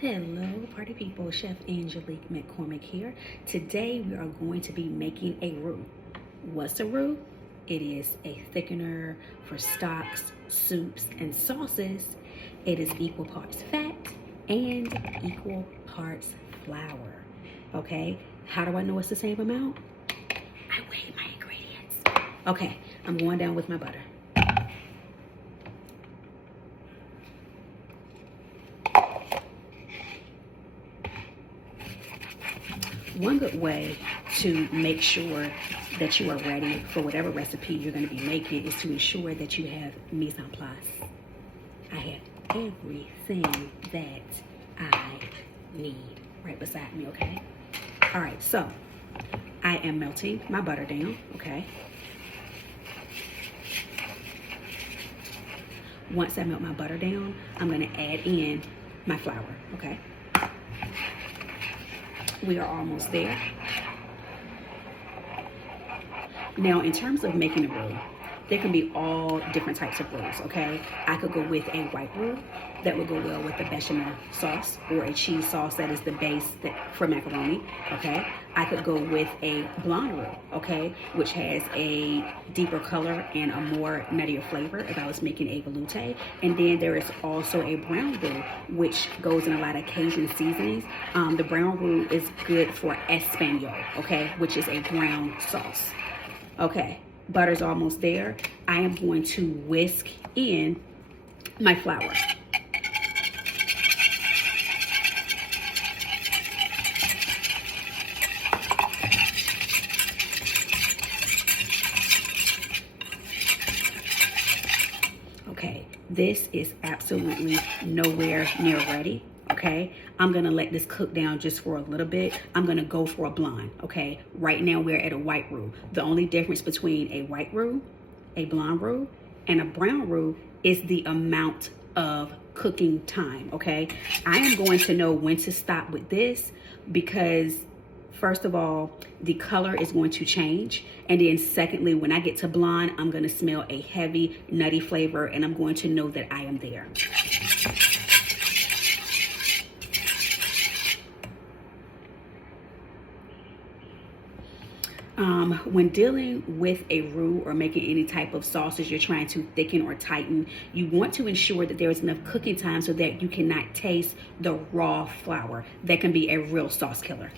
Hello, party people. Chef Angelique McCormick here. Today we are going to be making a roux. What's a roux? It is a thickener for stocks, soups, and sauces. It is equal parts fat and equal parts flour. Okay, how do I know it's the same amount? I weighed my ingredients. Okay, I'm going down with my butter. One good way to make sure that you are ready for whatever recipe you're going to be making is to ensure that you have mise en place. I have everything that I need right beside me, okay? All right, so I am melting my butter down, okay? Once I melt my butter down, I'm going to add in my flour, okay? We are almost there. Now, in terms of making a roux, there can be all different types of roux, okay? I could go with a white roux that would go well with the bechamel sauce, or a cheese sauce that is the base for macaroni, okay? I could go with a blonde roux, okay, which has a deeper color and a more nuttier flavor if I was making a velouté. And then there is also a brown roux, which goes in a lot of Cajun seasonings. The brown roux is good for Espanol, okay, which is a brown sauce. Okay, butter's almost there. I am going to whisk in my flour. Okay, this is absolutely nowhere near ready, okay? I'm gonna let this cook down just for a little bit. I'm gonna go for a blonde, okay? Right now we're at a white roux. The only difference between a white roux, a blonde roux, and a brown roux is the amount of cooking time, okay? I am going to know when to stop with this because first of all, the color is going to change. And then secondly, when I get to blonde, I'm gonna smell a heavy, nutty flavor and I'm going to know that I am there. When dealing with a roux or making any type of sausage you're trying to thicken or tighten, you want to ensure that there is enough cooking time so that you cannot taste the raw flour. That can be a real sauce killer.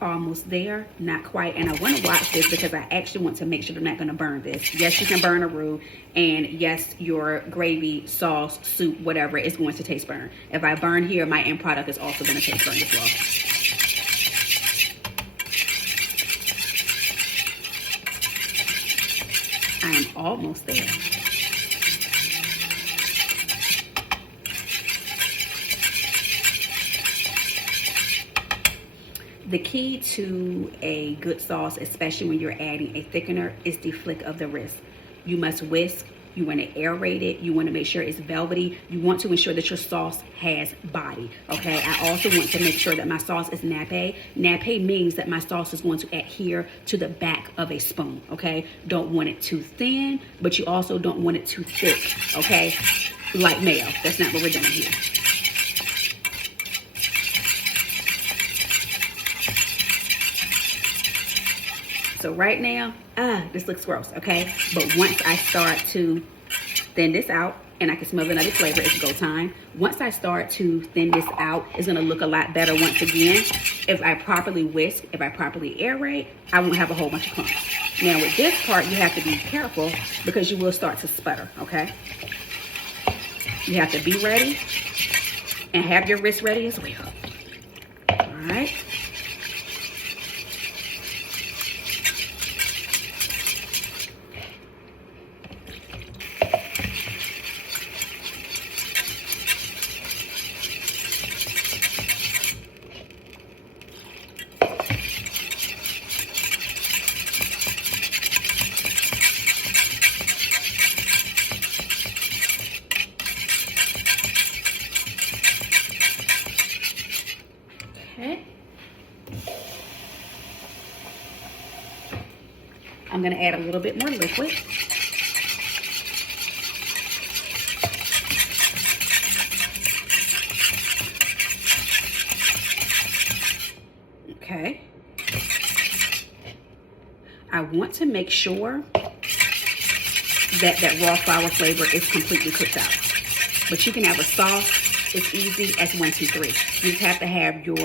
Almost there, not quite. And I want to watch this because I actually want to make sure I'm not going to burn this. Yes, you can burn a roux, and yes, your gravy, sauce, soup, whatever is going to taste burn. If I burn here, my end product is also going to taste burn as well. I am almost there. The key to a good sauce, especially when you're adding a thickener, is the flick of the wrist. You must whisk, you want to aerate it, you want to make sure it's velvety, you want to ensure that your sauce has body, okay? I also want to make sure that my sauce is nappe. Nappe means that my sauce is going to adhere to the back of a spoon, okay? Don't want it too thin, but you also don't want it too thick, okay? Like mayo, that's not what we're doing here. So right now, this looks gross, okay? But once I start to thin this out, and I can smell the nutty flavor, it's go time. Once I start to thin this out, it's gonna look a lot better once again. If I properly whisk, if I properly aerate, I won't have a whole bunch of clumps. Now with this part, you have to be careful because you will start to sputter, okay? You have to be ready and have your wrist ready as well. All right. Okay. I'm gonna add a little bit more liquid. Okay. I want to make sure that that raw flour flavor is completely cooked out. But you can have a sauce as easy as 1, 2, 3. You just have to have your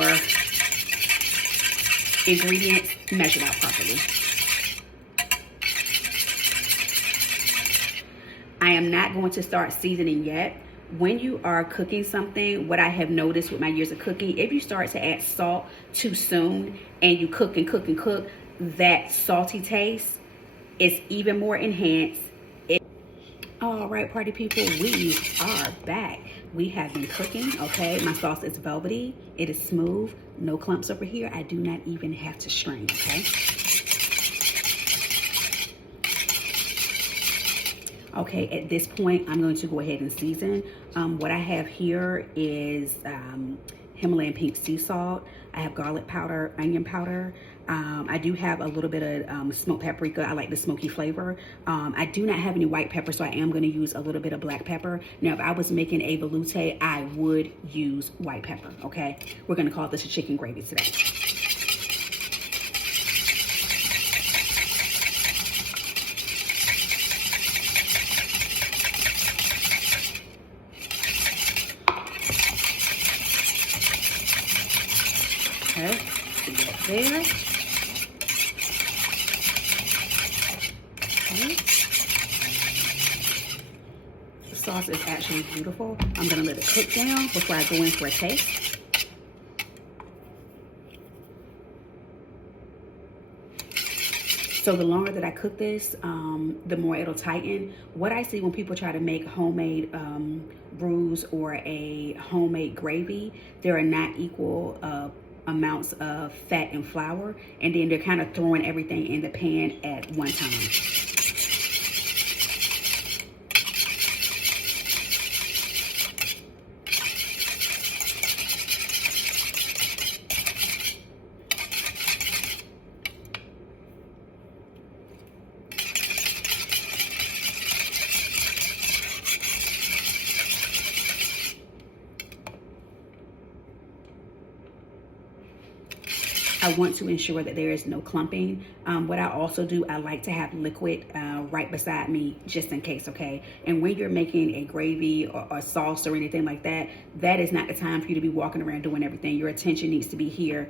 ingredients measured out properly. I am not going to start seasoning yet. When you are cooking something, what I have noticed with my years of cooking, if you start to add salt too soon and you cook and cook and cook, that salty taste is even more enhanced. All right, party people, we are back. We have been cooking, okay? My sauce is velvety. It is smooth. No clumps over here. I do not even have to strain, okay? Okay, at this point, I'm going to go ahead and season. What I have here is Himalayan pink sea salt. I have garlic powder, onion powder. I do have a little bit of smoked paprika. I like the smoky flavor. I do not have any white pepper, so I am going to use a little bit of black pepper. Now, if I was making a velouté, I would use white pepper, okay? We're going to call this a chicken gravy today. Okay, get there. Okay. The sauce is actually beautiful. I'm gonna let it cook down before I go in for a taste. So the longer that I cook this, the more it'll tighten. What I see when people try to make homemade roux or a homemade gravy, there are not equal amounts of fat and flour, and then they're kind of throwing everything in the pan at one time. I want to ensure that there is no clumping. What I also do, I like to have liquid right beside me just in case, okay? And when you're making a gravy or sauce or anything like that, that is not the time for you to be walking around doing everything. Your attention needs to be here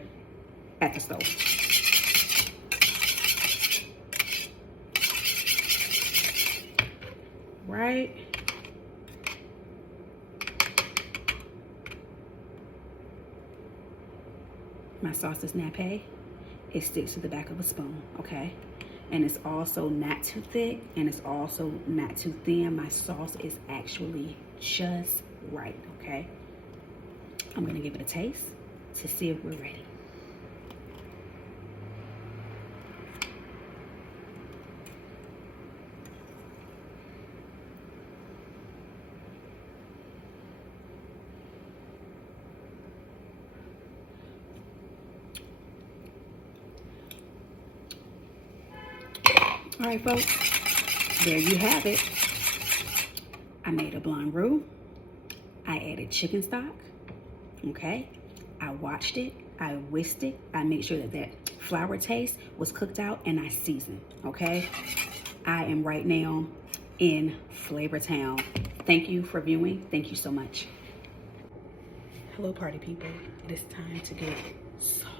at the stove. Right? My sauce is nappe. It sticks to the back of a spoon, okay? And it's also not too thick, and it's also not too thin. My sauce is actually just right, okay? I'm gonna give it a taste to see if we're ready. All right, folks, there you have it. I made a blonde roux. I added chicken stock, okay? I watched it, I whisked it. I made sure that that flour taste was cooked out, and I seasoned, okay? I am right now in Flavor Town. Thank you for viewing. Thank you so much. Hello, party people. It is time to get saucy.